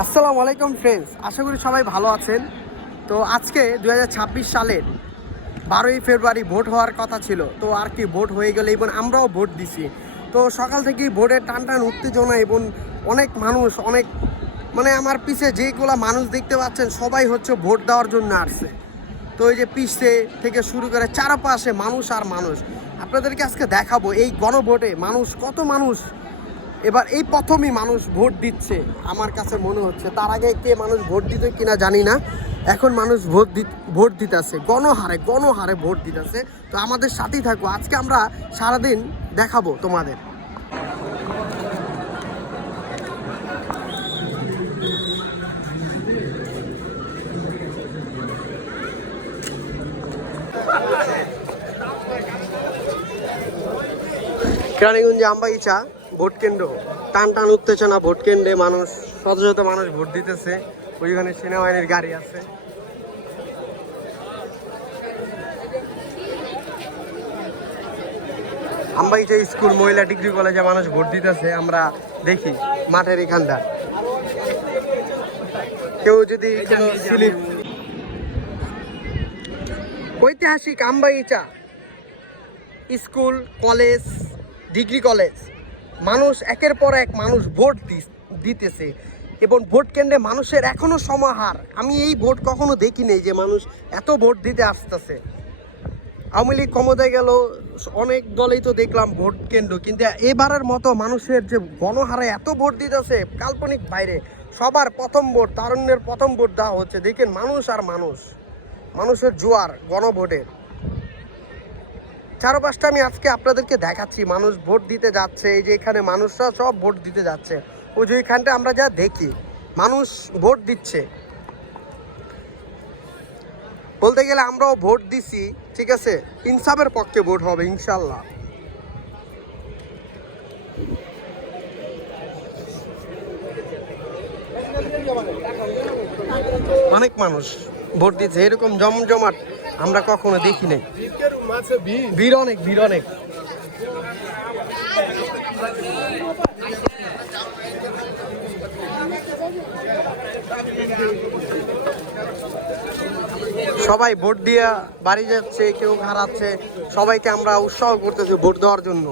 আসসালামু আলাইকুম ফ্রেন্ডস আশা করি সবাই ভালো আছেন। তো আজকে দু হাজার ছাব্বিশ সালের বারোই ফেব্রুয়ারি ভোট হওয়ার কথা ছিল, তো আর কি ভোট হয়ে গেলে এবং আমরাও ভোট দিছি। তো সকাল থেকেই ভোটের টান টান উত্তেজনা এবং অনেক মানুষ, অনেক মানে আমার পিছে যেগুলো মানুষ দেখতে পাচ্ছেন, সবাই হচ্ছে ভোট দেওয়ার জন্য আসছে। তো এই যে পিছে থেকে শুরু করে চারপাশে মানুষ আর মানুষ। আপনাদেরকে আজকে দেখাবো এই গণভোটে মানুষ, কত মানুষ এবার এই প্রথমই মানুষ ভোট দিচ্ছে, আমার কাছে মনে হচ্ছে। তার আগে কে মানুষ ভোট দিত কিনা জানি না, এখন মানুষ ভোট দি ভোট দিতেছে, গণহারে গণহারে ভোট দিতেছে। তো আমাদের সাথেই থাকব আজকে আমরা সারাদিন দেখাবো তোমাদের। কেরানীগঞ্জে আমবাগিচা ভোট কেন্দ্র। টান টান উত্তেজনা ভোট কেন্দ্রে মানুষ শত শত মানুষ ভোট দিতেছে। ওইখানে সেনাবাহিনীর গাড়ি আছে। আমবাগিচা স্কুল মহিলা ডিগ্রি কলেজে মানুষ ভোট দিতেছে আমরা দেখি মাঠের এখানটা। কেউ যদি স্লিপ ঐতিহাসিক Ambagicha. School college degree college. মানুষ একের পর এক মানুষ ভোট দিতেছে এবং ভোট কেন্দ্রে মানুষের এখনও সমাহার। আমি এই ভোট কখনো দেখি নেই যে মানুষ এত ভোট দিতে আসতেছে। আওয়ামী লীগ ক্ষমতায় গেল, অনেক দলেই তো দেখলাম ভোট কেন্দ্র, কিন্তু এবারের মতো মানুষের যে গণহারে এত ভোট দিতেছে, কাল্পনিক বাইরে। সবার প্রথম ভোট, তারুণ্যের প্রথম ভোট দেওয়া হচ্ছে। দেখেন মানুষ আর মানুষ। মানুষের জোয়ার গণভোটের। চারপাশটা আমি আজকে আপনাদেরকে দেখাচ্ছি। মানুষ ভোট দিতে যাচ্ছে, এই যে এখানে মানুষরা সব ভোট দিতে যাচ্ছে। ওই যে এখানটা আমরা যা দেখি, মানুষ ভোট দিচ্ছে। বলতে গেলে আমরাও ভোট দিছি, ঠিক আছে? ইনসাফের পক্ষে ভোট হবে, ইনশাল্লাহ। অনেক মানুষ ভোট দিচ্ছে, এরকম জমজমাট। আমরা কখনো দেখি নাই। ভিড়। অনেক ভিড় অনেক। সবাই ভোট দিয়ে বাড়ি যাচ্ছে কেউ হারাচ্ছে সবাইকে আমরা উৎসাহ করতেছি ভোট দেওয়ার জন্য।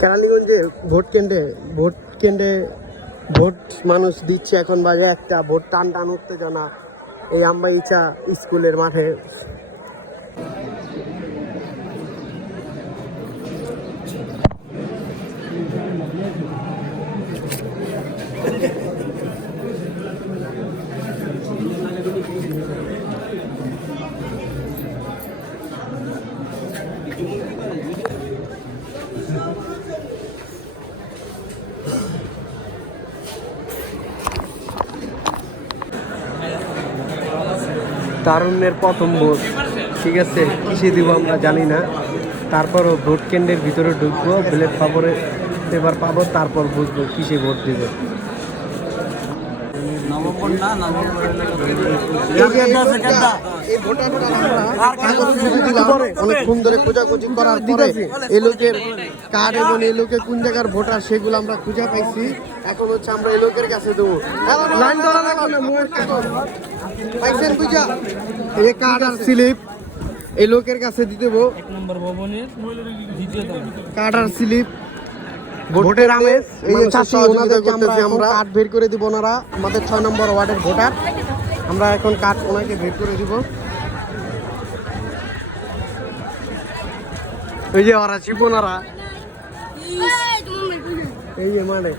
কেরানীগঞ্জে ভোট কেন্দ্রে ভোট কেন্দ্রে ভোট মানুষ দিচ্ছে এখন বাজে একটা ভোট টান টান উত্তেজনা এই আম্বাইচা স্কুলের মাঠে। তারুণ্যের প্রথম ভোট ঠিক আছে কিসে দিব আমরা জানি না তারপরও ভোট কেন্দ্রের ভিতরে ঢুকবো ব্যালট পাবরে এবার পাবো তারপর বুঝব কিসে ভোট দিব করার লোকের এবং লোকের কোন জায়গার সেগুলো আমরা খুঁজে পাইছি এখন হচ্ছে আমরা এই লোকের কাছে দেবো পাইছেন বুঝা এই কার্ড আর স্লিপ এই লোকের কাছে দিতে এক নম্বর ভবনের দ্বিতীয় কার্ড আর স্লিপ ভোটের আমেজ এই চাষি ওনাদেরকে আমরা আমরা। কার্ড বের করে দিব ওনারা আমাদের ছয় নম্বর ওয়ার্ডের ভোটার। আমরা এখন কার্ড ওনাকে ভের করে দিব। এই যে ওরা শিপনারা এই যে মানে